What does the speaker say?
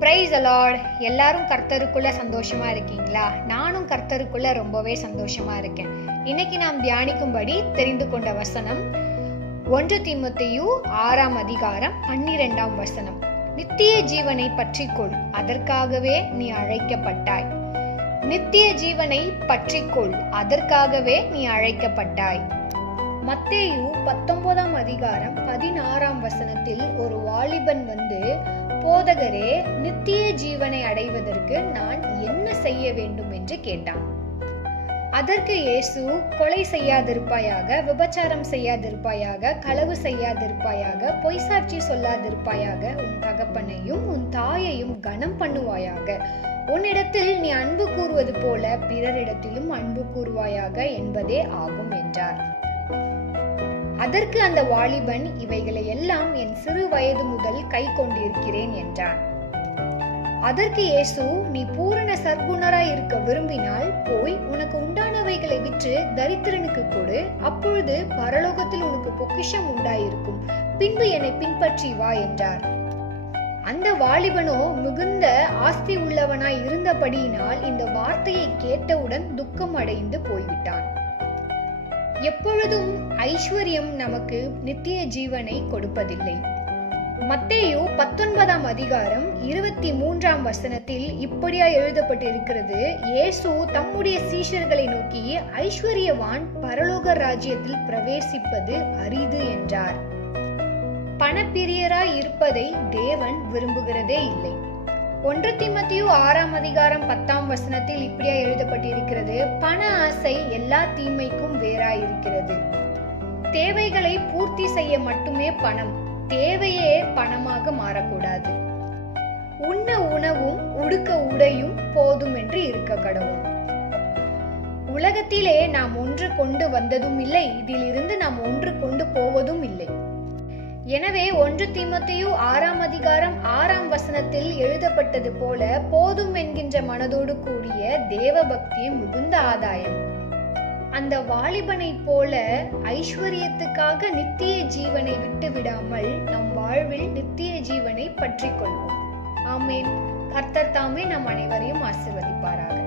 Praise the Lord. எல்லாரும் கர்த்தருக்குள்ள சந்தோஷமா இருக்கீங்களா? நானும் கர்த்தருக்குள்ள ரொம்பவே சந்தோஷமா இருக்கேன். இன்னைக்கு நாம் தியானிக்கும்படி தெரிந்து கொண்ட வசனம் 1 தீமோத்தேயு 6ஆம் அதிகாரம் 12ஆம் வசனம். நித்திய ஜீவனை பற்றிக்கொள், அதற்காகவே நீ அழைக்கப்பட்டாய். நித்திய ஜீவனை பற்றிக்கொள், அதற்காகவே நீ அழைக்கப்பட்டாய். மத்தேயு 19ஆம் அதிகாரம் 16ஆம் வசனத்தில் ஒரு வாலிபன் வந்து, போதகரே, நித்திய ஜீவனை அடைவதற்கு நான் என்ன செய்ய வேண்டும் என்று கேட்டான். அதற்கு இயேசு, கொலை செய்யாதிருப்பாயாக, விபச்சாரம் செய்யாதிருப்பாயாக, களவு செய்யாதிருப்பாயாக, பொய் சாட்சி சொல்லாதிருப்பாயாக, உன் தகப்பனையும் உன் தாயையும் கனம் பண்ணுவாயாக, உன்னிடத்தில் நீ அன்பு கூறுவது போல பிறரிடத்திலும் அன்பு கூறுவாயாக என்பதே ஆகும் என்றார். அதற்கு அந்த வாலிபன், இவைகளை எல்லாம் என் சிறு வயது முதல் கை கொண்டிருக்கிறேன் என்றான். அதற்கு இயேசு, நீ பூரண சர்க்குணராய் இருக்க விரும்பினால் போய் உனக்கு உண்டானவைகளை விற்று தரித்திரனுக்கு கொடு, அப்பொழுது பரலோகத்தில் உனக்கு பொக்கிஷம் உண்டாயிருக்கும், பின்பு என்னை பின்பற்றி வா என்றார். அந்த வாலிபனோ மிகுந்த ஆஸ்தி உள்ளவனாய் இருந்தபடியினால் இந்த வார்த்தையை கேட்டவுடன் துக்கம் அடைந்து போய்விட்டான். எப்பொழுதும் ஐஸ்வர்யம் நமக்கு நித்திய ஜீவனை கொடுப்பதில்லை. மத்தேயு 19ஆம் அதிகாரம் 23ஆம் வசனத்தில் இப்படியா எழுதப்பட்டிருக்கிறது, இயேசு தம்முடைய சீஷர்களை நோக்கி, ஐஸ்வர்யவான் பரலோக ராஜ்யத்தில் பிரவேசிப்பது அரிது என்றார். பணப்பிரியராய் இருப்பதை தேவன் விரும்புகிறதே இல்லை. 1 தீமோத்தேயு 6ஆம் அதிகாரம் 10ஆம் வசனத்தில் இப்படியா எழுதப்பட்டிருக்கிறது, பண ஆசை எல்லா தீமைக்கும் வேறாயிருக்கிறது. தேவைகளை பூர்த்தி செய்ய மட்டுமே பணம், தேவையே பணமாக மாறக்கூடாது. உண்ண உணவும் உடுக்க உடையும் போதும் என்று இருக்க கடவுள். உலகத்திலே நாம் ஒன்று கொண்டு வந்ததும் இல்லை, இதிலிருந்து நாம் ஒன்று கொண்டு போவதும் இல்லை. எனவே 1 தீமோத்தேயு 6ஆம் அதிகாரம் 6ஆம் வசனத்தில் எழுதப்பட்டது போல போதும் என்கின்ற மனதோடு கூடிய தேவ பக்தியை மிகுந்த ஆதாயம். அந்த வாலிபனை போல ஐஸ்வர்யத்துக்காக நித்திய ஜீவனை விட்டு விடாமல் நம் வாழ்வில் நித்திய ஜீவனை பற்றி கொள்வோம். ஆமேன். கர்த்தர் தாமே நம் அனைவரையும் ஆசீர்வதிப்பாராக.